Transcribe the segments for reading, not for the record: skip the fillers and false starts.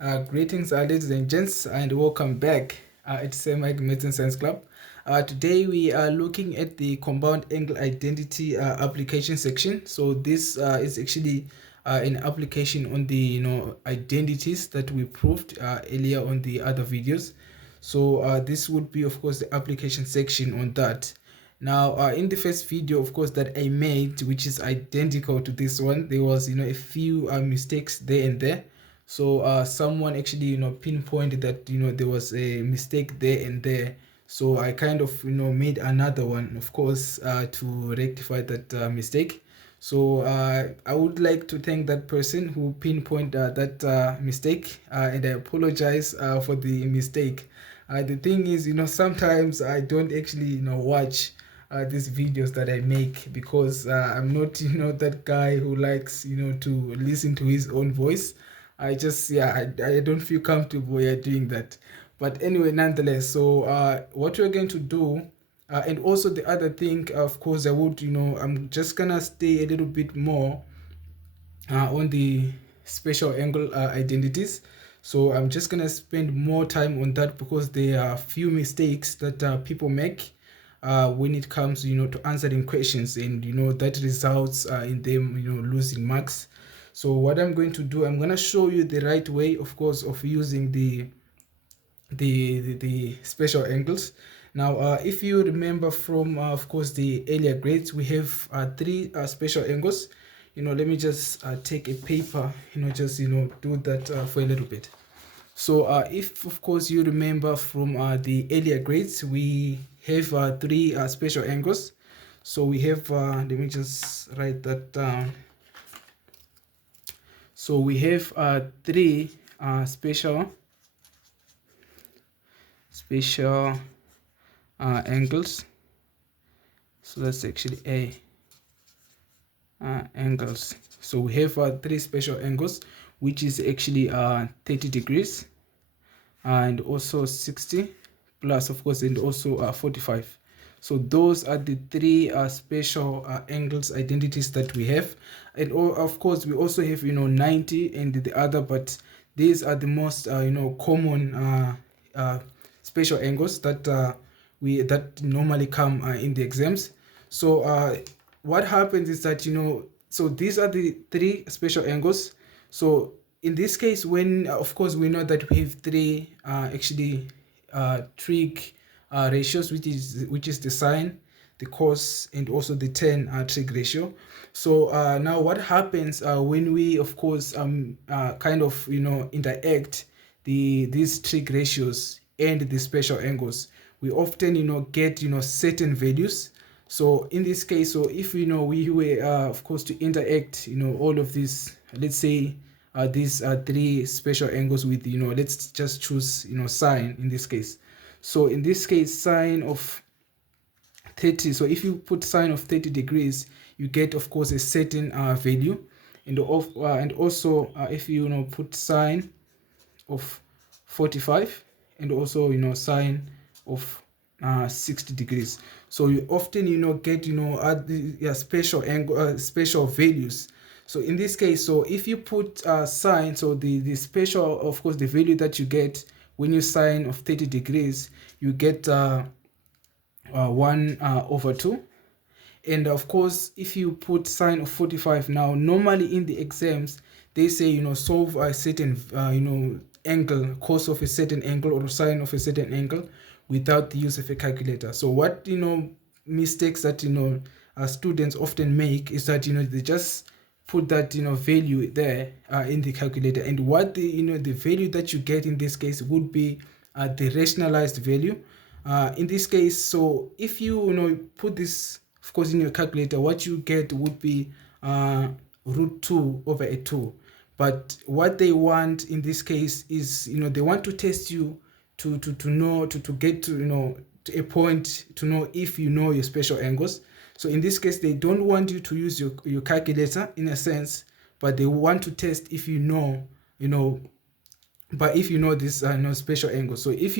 Greetings, ladies and gents, and welcome back at Semag Maths and Science Club. Today we are looking at the compound angle identity application section. So this is actually an application on the identities that we proved earlier on the other videos. So this would be, of course, the application section on that. Now, in the first video, of course, that I made, which is identical to this one, there was a few mistakes there and there. So someone actually pinpointed that there was a mistake there and there. So I kind of made another one, of course, to rectify that mistake. So I would like to thank that person who pinpointed that mistake, and I apologize for the mistake. The thing is, sometimes I don't actually watch these videos that I make, because I'm not that guy who likes to listen to his own voice. I just, yeah, I don't feel comfortable doing that. But anyway, nonetheless, so what we're going to do, and also the other thing, of course, I'm just gonna stay a little bit more on the special angle identities. So I'm just gonna spend more time on that, because there are a few mistakes that people make when it comes to answering questions, and that results in them losing marks. So what I'm going to do, I'm going to show you the right way, of course, of using the special angles. Now if you remember from of course the earlier grades, we have three special angles. Let me just take a paper, just do that for a little bit. So if of course you remember from the earlier grades, we have three special angles. So we have let me just write that down. So we have three special angles. So that's actually angles. So we have three special angles, which is actually 30 degrees, and also 60 plus, of course, and also 45. So those are the three special angles identities that we have. And of course we also have 90 and the other, but these are the most common special angles that that normally come in the exams. So what happens is that so these are the three special angles. So in this case, when of course we know that we have three actually trig ratios, which is the sine, the cos, and also the tan trig ratio. So now what happens when we of course kind of interact these trig ratios and the special angles, we often get certain values. So in this case, so if we were of course to interact all of these, let's say these three special angles with let's just choose sine in this case. So in this case, sine of 30, so if you put sine of 30 degrees, you get of course a certain value. And also if you put sine of 45, and also sine of 60 degrees, so you often get the special angle, special values. So in this case, so if you put sine, so the special, of course, the value that you get when you sine of 30 degrees, you get 1 over 2. And of course, if you put sine of 45, now normally in the exams they say solve a certain angle, cos of a certain angle or sine of a certain angle, without the use of a calculator. So what mistakes that students often make is that they just put that value there in the calculator, and what the value that you get in this case would be the rationalized value in this case. So if you put this of course in your calculator, what you get would be root 2 over a 2. But what they want in this case is they want to test you to know, to get to to a point to know if you know your special angles. So in this case, they don't want you to use your calculator in a sense, but they want to test if but if you know this special angle. So if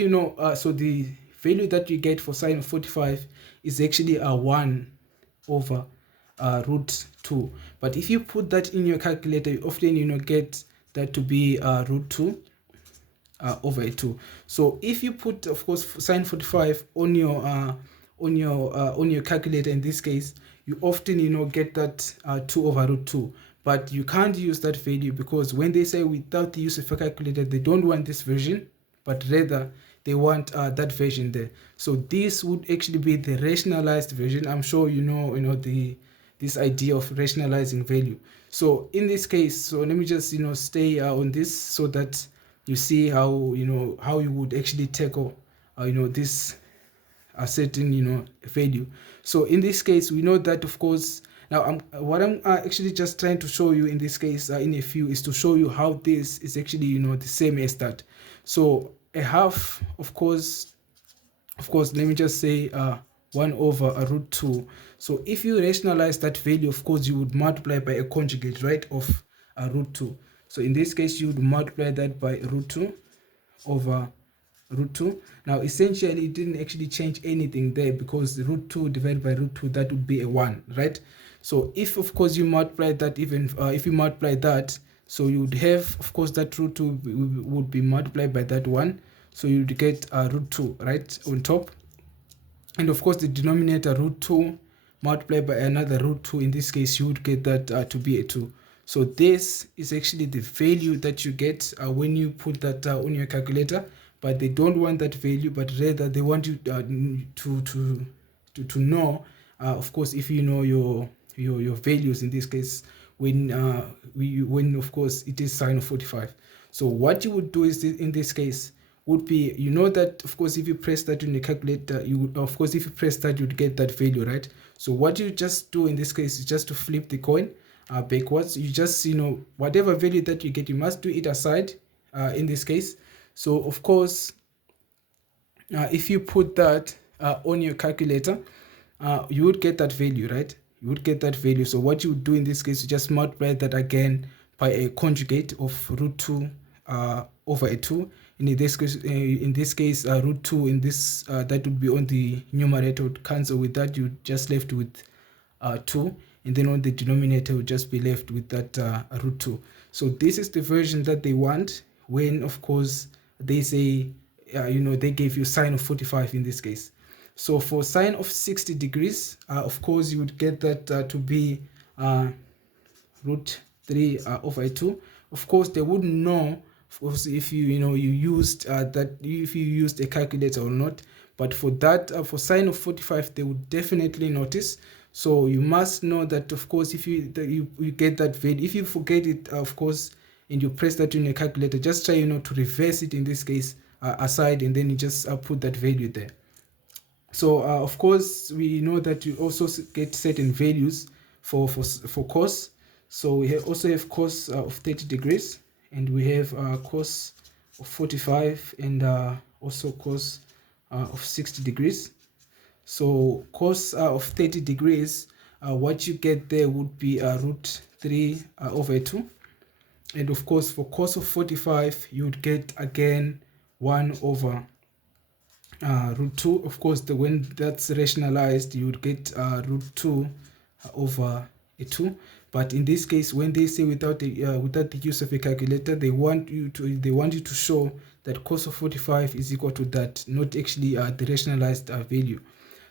so the value that you get for sine of 45 is actually a 1 over root 2. But if you put that in your calculator, you often get that to be root 2. over a 2. So if you put, of course, sine 45 on your calculator, in this case, you often get that 2 over root 2. But you can't use that value, because when they say without the use of a calculator, they don't want this version, but rather they want that version there. So this would actually be the rationalized version. I'm sure you know this idea of rationalizing value. So in this case, so let me just stay on this, so that you see how how you would actually tackle this a certain value. So in this case, we know that, of course, now what I'm actually just trying to show you in this case in a few, is to show you how this is actually the same as that. So a half, of course, let me just say 1 over a root 2. So if you rationalize that value, of course, you would multiply by a conjugate, right, of root 2. So in this case, you would multiply that by root 2 over root 2. Now essentially it didn't actually change anything there, because root 2 divided by root 2, that would be a 1, right? So if, of course, you multiply that, even if you multiply that, so you would have, of course, that root 2 would be multiplied by that 1, so you would get root 2 right on top, and of course the denominator root 2 multiplied by another root 2. In this case, you would get that to be a 2. So this is actually the value that you get when you put that on your calculator. But they don't want that value, but rather they want you to know, of course, if you know your values, in this case, when of course it is sine of 45. So what you would do is, in this case, would be, that, of course, if you press that in the calculator, you would, of course, if you press that, you'd get that value, right? So what you just do in this case is just to flip the coin backwards. You just, whatever value that you get, you must do it aside in this case. So of course, if you put that on your calculator, you would get that value, right? You would get that value. So what you would do in this case, you just multiply that again by a conjugate of root 2 over a 2. In this case, root 2 in this that would be on the numerator, would cancel with that. You just left with 2, and then on the denominator would just be left with that root 2. So this is the version that they want when, of course, they say they gave you sine of 45 in this case. So for sine of 60 degrees, of course, you would get that to be root 3 over 2. Of course, they wouldn't know, of course, if you used if you used a calculator or not. But for that, for sine of 45, they would definitely notice. So you must know that, of course, if you get that value, if you forget it, of course, and you press that in your calculator, just try to reverse it, in this case, aside, and then you just put that value there. So of course, we know that you also get certain values for cos. So we also have cos of 30 degrees, and we have cos of 45, and also cos of 60 degrees. So cos of 30 degrees, what you get there would be root 3 over 2. And of course, for cos of 45, you would get again 1 over root 2. Of course, when that's rationalized, you would get root 2 over a 2. But in this case, when they say without the use of a calculator, they want you to show that cos of 45 is equal to that, not actually the rationalized value.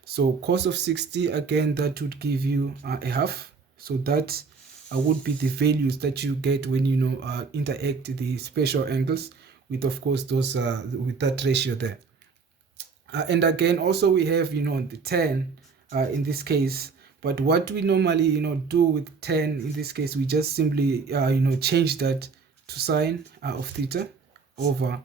So cos of 60, again, that would give you a half. So that would be the values that you get when interact the special angles with, of course, those with that ratio there. And again, also we have the 10 in this case. But what we normally do with 10 in this case, we just simply change that to sine of theta over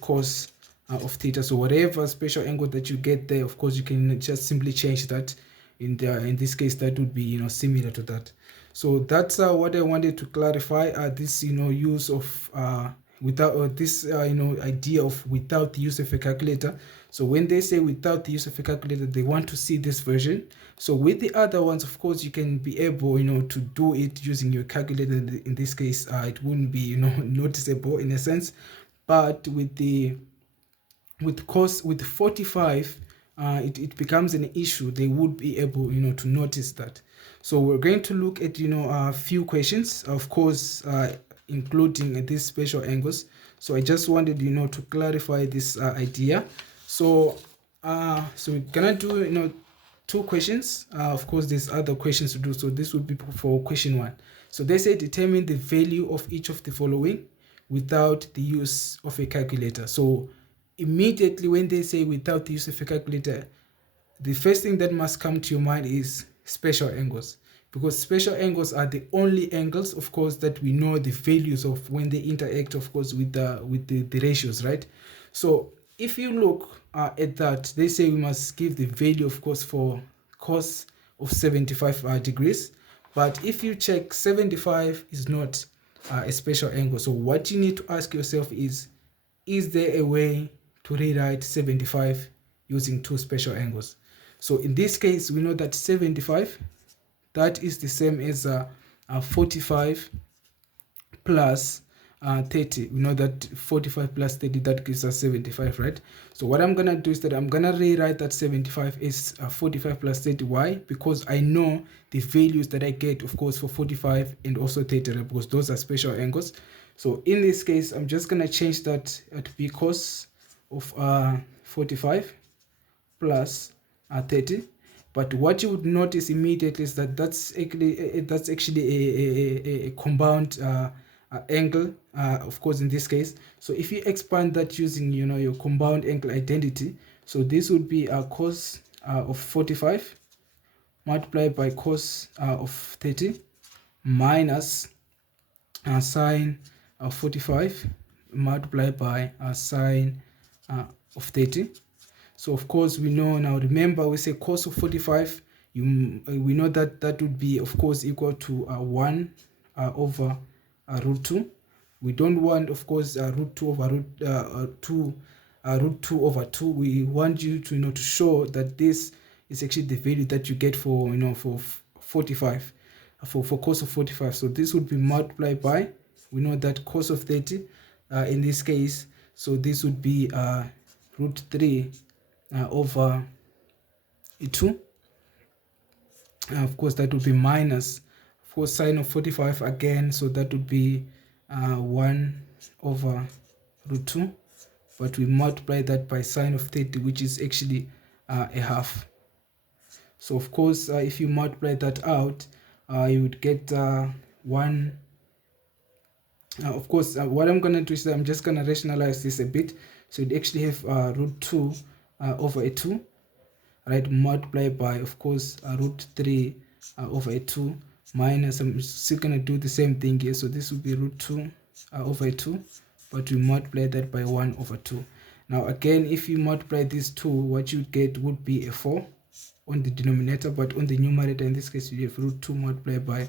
cos of theta. So whatever special angle that you get there, of course, you can just simply change that. In this case, that would be similar to that. So that's what I wanted to clarify. This use of without this idea of without the use of a calculator. So when they say without the use of a calculator, they want to see this version. So with the other ones, of course, you can be able to do it using your calculator. In this case, it wouldn't be noticeable in a sense. But with 45, it becomes an issue. They would be able to notice that. So we're going to look at a few questions. Of course, including these special angles. So I just wanted to clarify this idea. So we're gonna do two questions. Of course there's other questions to do, so this would be for question 1. So they say determine the value of each of the following without the use of a calculator. So immediately when they say without the use of a calculator, the first thing that must come to your mind is special angles, because special angles are the only angles, of course, that we know the values of when they interact, of course, with the ratios, right? So if you look at that, they say we must give the value, of course, for cos of 75 degrees. But if you check, 75 is not a special angle. So what you need to ask yourself is there a way to rewrite 75 using two special angles? So in this case, we know that 75, that is the same as 45 plus 30. We know that 45 plus 30, that gives us 75, right? So what I'm going to do is that I'm going to rewrite that 75 as 45 plus 30. Why? Because I know the values that I get, of course, for 45 and also 30, right? Because those are special angles. So in this case, I'm just going to change that to be cos of 45 plus 30. But what you would notice immediately is that that's actually a compound angle, of course, in this case. So if you expand that using your compound angle identity, so this would be cos of 45 multiplied by cos of 30 minus sine of 45 multiplied by sine of 30. So of course we know now, remember we say cos of 45, we know that that would be, of course, equal to 1 over root 2. We don't want, of course, root 2 over root 2 over 2. We want you to to show that this is actually the value that you get for for 45, for cos of 45. So this would be multiplied by, we know that cos of 30 in this case, so this would be root 3 over 2. Of course that would be minus, of course, sine of 45 again, so that would be 1 over root 2, but we multiply that by sine of 30, which is actually a half. So of course if you multiply that out, you would get 1. Of course what I'm going to do is that I'm just going to rationalize this a bit. So you'd actually have root 2 over a 2, right, multiplied by, of course, root 3 over a 2 minus, I'm still going to do the same thing here, so this will be root 2 over a 2, but we multiply that by 1 over 2. Now again, if you multiply these two, what you get would be a 4 on the denominator, but on the numerator, in this case, you have root 2 multiplied by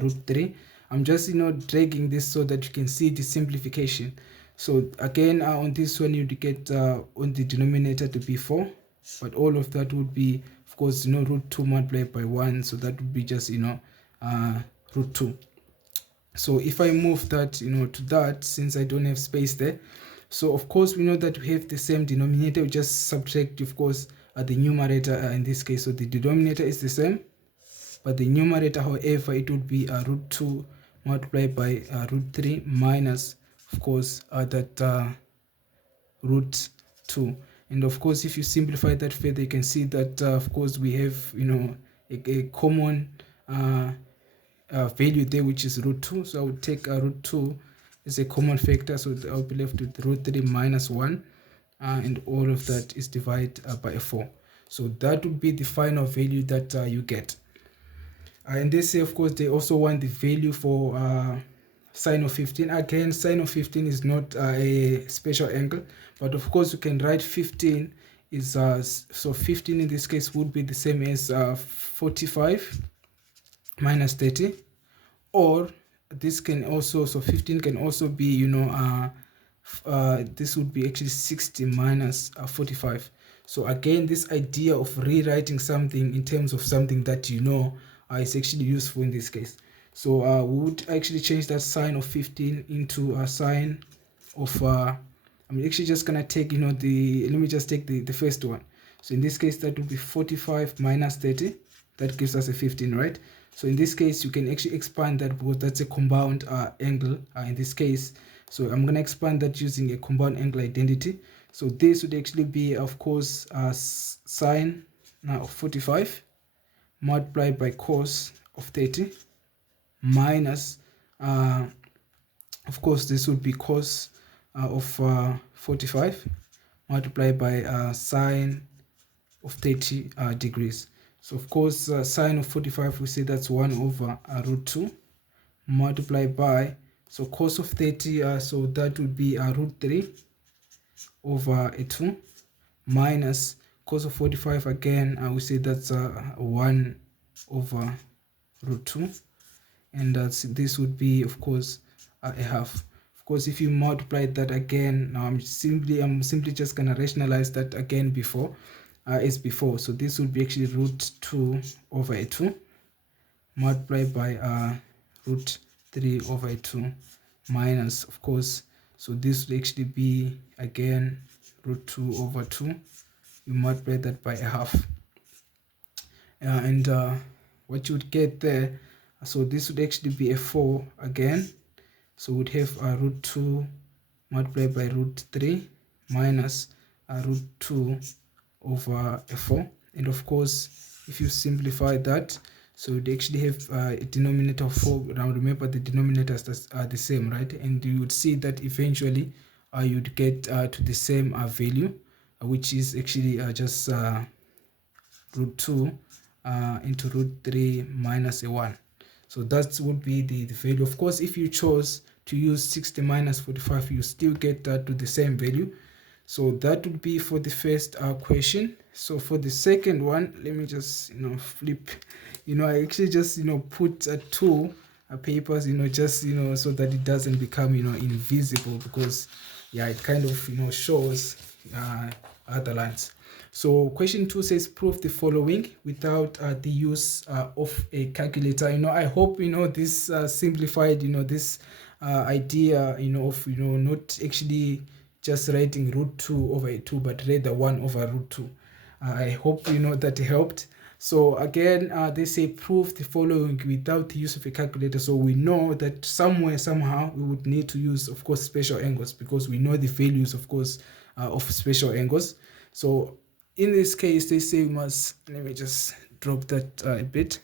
root 3. I'm just dragging this so that you can see the simplification. So again, on this one, you get on the denominator to be 4, but all of that would be, of course, root 2 multiplied by 1, so that would be just root 2. So if I move that to that, since I don't have space there, so of course we know that we have the same denominator. We just subtract, of course, the numerator in this case. So the denominator is the same, but the numerator, however, it would be root 2 multiplied by root 3 minus, of course, that root 2. And of course, if you simplify that further, you can see that of course we have a common value there, which is root 2. So I would take root 2 as a common factor, so I'll be left with root 3 minus 1, and all of that is divided by 4. So that would be the final value that you get. And they say, of course, they also want the value for sine of 15. Again, sine of 15 is not a special angle, but of course you can write 15 is so 15 in this case would be the same as 45 minus 30, or this can also, so 15 can also be this would be actually 60 minus 45. So again, this idea of rewriting something in terms of something that is actually useful in this case. So we would actually change that sine of 15 into a sine of I'm actually just gonna take let me just take the first one. So in this case, that would be 45 minus 30. That gives us a 15, right? So in this case, you can actually expand that because that's a compound angle in this case. So I'm going to expand that using a compound angle identity. So this would actually be, of course, sine of 45 multiplied by cos of 30 minus, of course, this would be cos of 45 multiplied by sine of 30 degrees. So of course, sine of 45, we say that's 1 over root 2 multiplied by, so cos of 30, so that would be root 3 over a 2 minus cos of 45 again, we say that's 1 over root 2, and this would be, of course, a half. Of course, if you multiply that again, now I'm simply just gonna rationalize that again before, as before. So this would be actually root 2 over a 2 multiplied by root 3 over a 2 minus, of course, so this would actually be again root 2 over 2. You multiply that by a half, and what you would get there, so this would actually be a 4 again. So we'd have root 2 multiplied by root 3 minus root 2 over a 4. And of course, if you simplify that, so you'd actually have a denominator of 4. Now remember, the denominators are the same, right? And you would see that eventually you'd get to the same value, which is actually just root 2 into root 3 minus a 1. So that would be the value. Of course, if you chose to use 60 minus 45, you still get to the same value. So that would be for the first question. So for the second one, let me just flip. I actually just put two papers, just so that it doesn't become invisible, because yeah, it kind of shows other lines. So question 2 says prove the following without the use of a calculator. I hope this simplified this idea of not actually just writing root 2 over 2, but rather 1 over root 2. I hope that helped. So again, they say prove the following without the use of a calculator. So we know that somehow we would need to use, of course, special angles, because we know the values, of course, of special angles. So in this case, they say we must, let me just drop that a bit.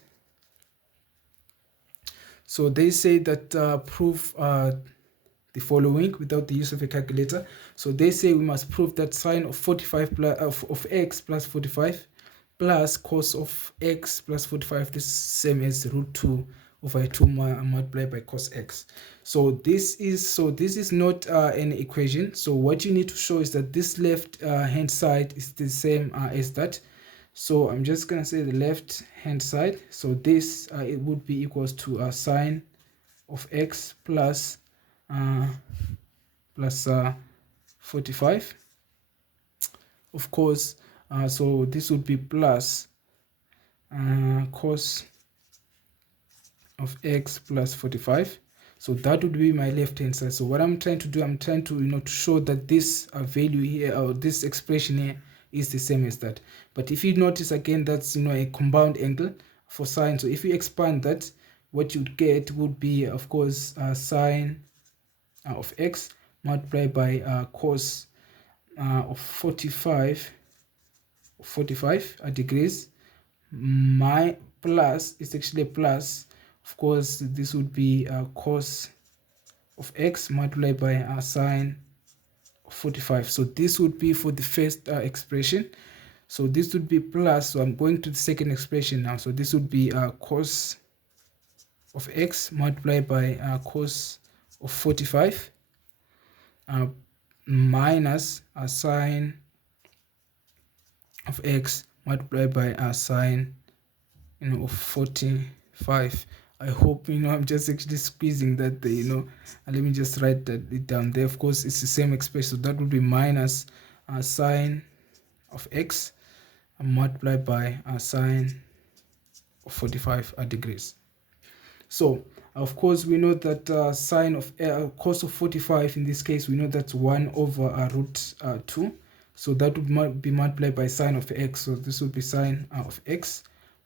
So they say that prove the following without the use of a calculator. So they say we must prove that sine of 45 plus of x plus 45 plus cos of x plus 45, this is same as root 2 over 2 multiplied by cos x. So this is not an equation. So what you need to show is that this left hand side is the same as that. So I'm just gonna say the left hand side. So this it would be equals to sine of x plus 45, of course. So this would be plus cos of x plus 45. So that would be my left hand side. So what I'm trying to do, I'm trying to to show that this value here, or this expression here, is the same as that. But if you notice again, that's a compound angle for sine. So if you expand that, what you'd get would be, of course, sine of x multiplied by cos of 45 degrees, my plus, it's actually a plus, of course, this would be cos of x multiplied by sine of 45. So this would be for the first expression. So this would be plus, so I'm going to the second expression now. So this would be cos of x multiplied by cos of 45 minus sine of x multiplied by sine of 45. I hope I'm just actually squeezing that there, and let me just write that down there. Of course, it's the same expression, so that would be minus sine of x multiplied by sine of 45 degrees. So of course we know that sine of cos of 45, in this case we know that's 1 over root 2. So that would be multiplied by sine of x. So this would be sine of x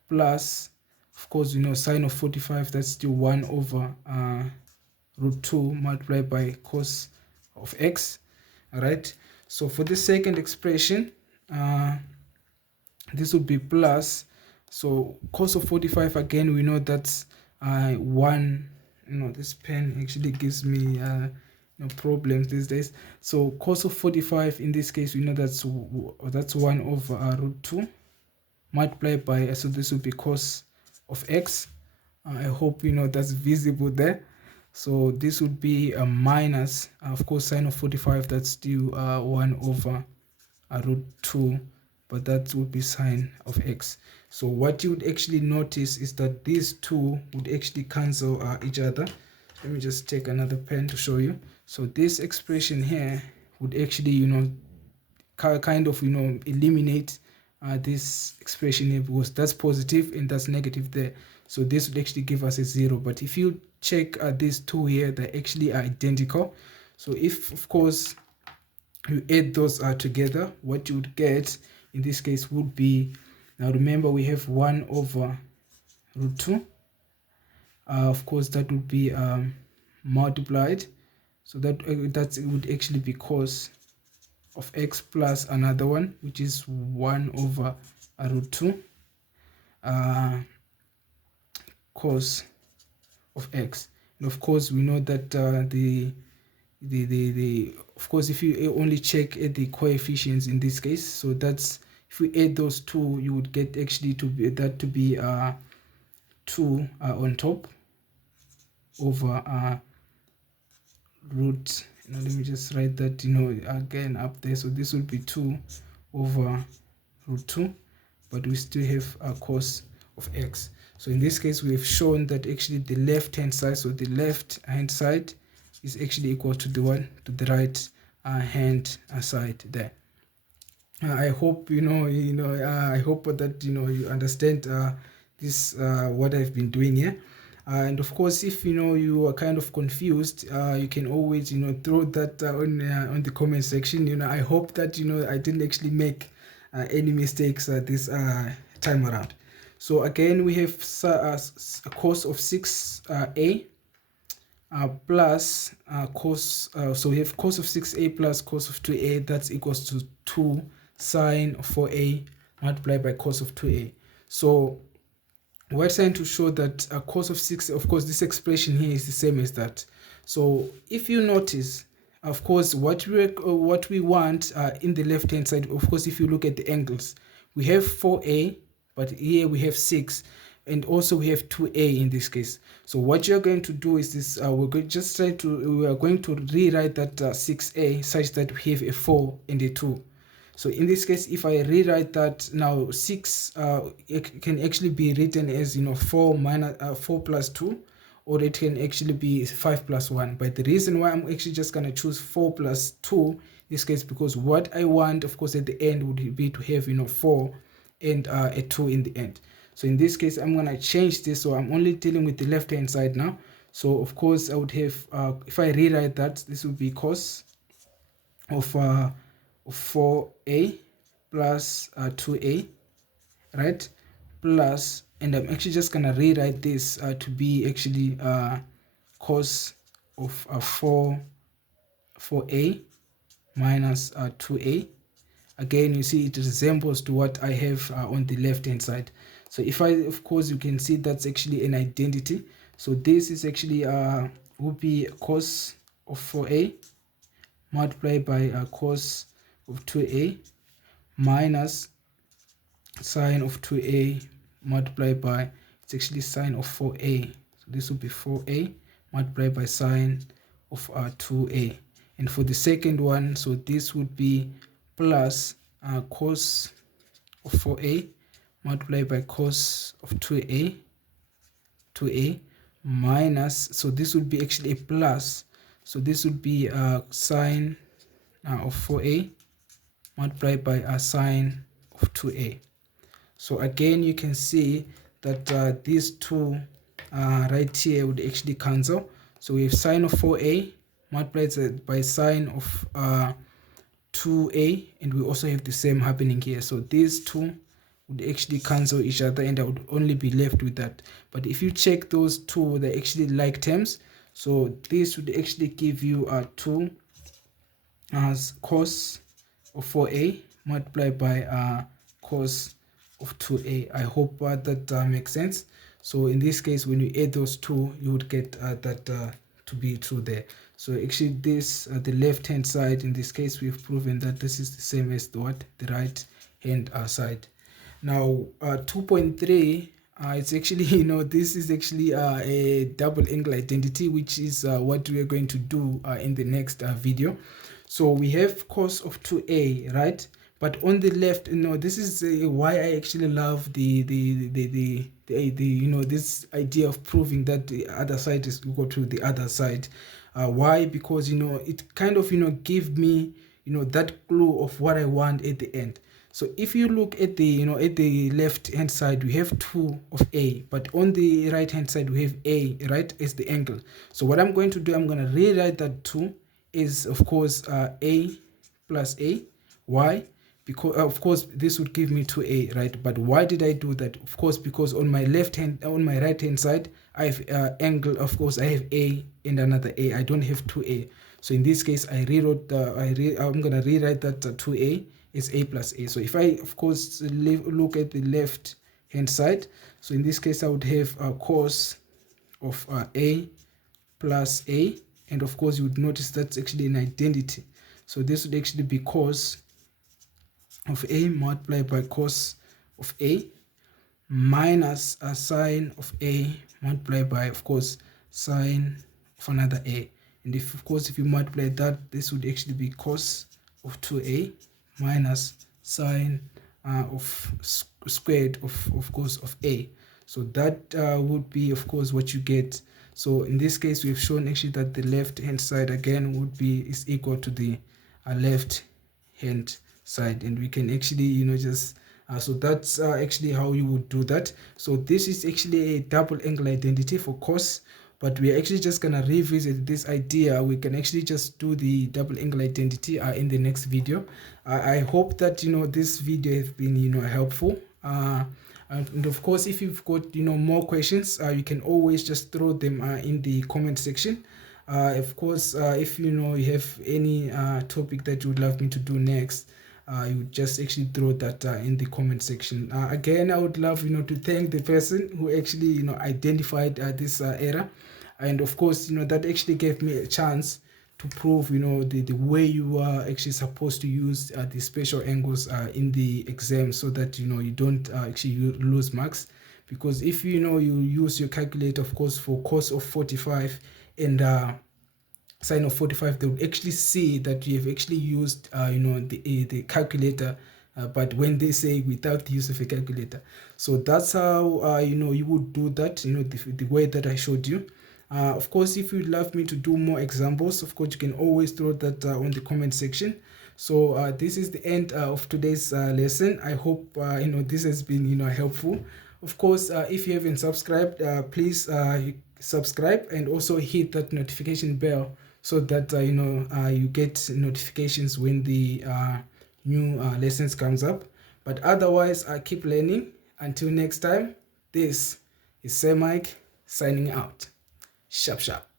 plus of course, you know, sine of 45, that's still 1 over root 2 multiplied by cos of x. All right. So for the second expression, this would be plus. So cos of 45, again, we know that's 1. You know, this pen actually gives me problems these days. So cos of 45, in this case, we know that's 1 over root 2 multiplied by, so this will be cos of x. I hope you know that's visible there. So this would be a minus, of course, sine of 45, that's still 1 over root 2, but that would be sine of x. So what you would actually notice is that these two would actually cancel each other. Let me just take another pen to show you. So this expression here would actually, you know, kind of, you know, eliminate this expression here, because that's positive and that's negative there. So this would actually give us a 0. But if you check these two here, they actually are identical. So if, of course, you add those together, what you would get in this case would be, now remember we have 1 over root 2. Of course, that would be multiplied. So that would actually be cos of x plus another one, which is 1 over root 2 cos of x. And of course, we know that of course, if you only check at the coefficients in this case, so that's, if we add those two, you would get actually to be 2 on top over root, you know, let me just write that, you know, again up there. So this will be 2 over root 2, but we still have a cos of x. So in this case, we have shown that actually the left hand side, so the left hand side is actually equal to the one to the right hand side there. I hope you know I hope that you know you understand this what I've been doing here. And of course, if you know you are kind of confused, you can always, you know, throw that on the comment section. You know, I hope that, you know, I didn't actually make any mistakes this time around. So again, we have a cos of 6a plus cos, so we have cos of 6a plus cos of 2a, that's equals to 2 sine of 4a multiplied by cos of 2a. So we're trying to show that cos of 6, of course, this expression here is the same as that. So if you notice, of course, what we want in the left hand side, of course, if you look at the angles, we have 4a, but here we have 6, and also we have 2a in this case. So what you're going to do is this, we are going to rewrite that 6a such that we have a 4 and a 2. So in this case, if I rewrite that now, 6 it can actually be written as, you know, 4 plus 2, or it can actually be 5 plus 1. But the reason why I'm actually just going to choose 4 plus 2 in this case, because what I want, of course, at the end would be to have, you know, 4 and a 2 in the end. So in this case, I'm going to change this. So I'm only dealing with the left hand side now. So of course, I would have, if I rewrite that, this would be cos of 4a plus 2a, right, plus, and I'm actually just gonna rewrite this to be actually cos of 4a minus 2a. Again, you see it resembles to what I have on the left hand side. So if I, of course, you can see that's actually an identity. So this is actually will be cos of 4a multiplied by cos of 2a minus sine of 2a multiplied by, it's actually sine of 4a. So this will be 4a multiplied by sine of 2a. And for the second one, so this would be plus cos of 4a multiplied by cos of 2a minus, so this would be actually a plus, so this would be sine of 4a multiplied by sine of 2a. So again, you can see that these two right here would actually cancel. So we have sine of 4a multiplied by sine of 2a, and we also have the same happening here. So these two would actually cancel each other, and I would only be left with that. But if you check those two, they're actually like terms. So this would actually give you 2 as cos of 4a multiplied by cos of 2a. I hope that makes sense. So in this case, when you add those two, you would get that to be true there. So actually this, the left hand side, in this case, we've proven that this is the same as the right hand side. Now 2.3, it's actually, this is actually a double angle identity, which is what we are going to do in the next video. So we have cos of 2a, right? But on the left, this is why I actually love the this idea of proving that the other side is equal to the other side. Why? Because it kind of give me that clue of what I want at the end. So if you look at the at the left hand side, we have 2 of a, but on the right hand side we have a, right, as the angle. So what I'm going to do, I'm going to rewrite that 2 is of course a plus a. Why? Because of course this would give me 2a, right? But why did I do that? Of course because on my right hand side I have angle, of course I have a and another a, I don't have 2a. So in this case I rewrote I'm gonna rewrite that 2a is a plus a. So if I of course look at the left hand side, so in this case I would have cos of a plus a, and of course you would notice that's actually an identity. So this would actually be cos of a multiplied by cos of a minus a sine of a multiplied by, of course, sine of another a. And if of course if you multiply that, this would actually be cos of 2a minus sine of squared of course of a. So that would be of course what you get. So in this case we've shown actually that the left hand side again would be is equal to the left hand side, and we can actually just so that's actually how you would do that. So this is actually a double angle identity for cos, but we are actually just gonna revisit this idea. We can actually just do the double angle identity in the next video. I hope that this video has been helpful, and of course if you've got more questions, you can always just throw them in the comment section. Of course if you have any topic that you would love me to do next, you would just actually throw that in the comment section. Again, I would love to thank the person who actually identified this error, and of course that actually gave me a chance to prove the way you are actually supposed to use the special angles in the exam, so that you don't actually lose marks. Because if you use your calculator, of course, for cos of 45 and sine of 45, they would actually see that you have actually used the calculator, but when they say without the use of a calculator. So that's how you would do that, the way that I showed you. Of course, if you'd love me to do more examples, of course you can always throw that on the comment section. So this is the end of today's lesson. I hope this has been helpful. Of course, if you haven't subscribed, please subscribe and also hit that notification bell, so that you get notifications when the new lessons comes up. But otherwise, keep learning. Until next time, this is Sir Mike signing out. Sharp sharp.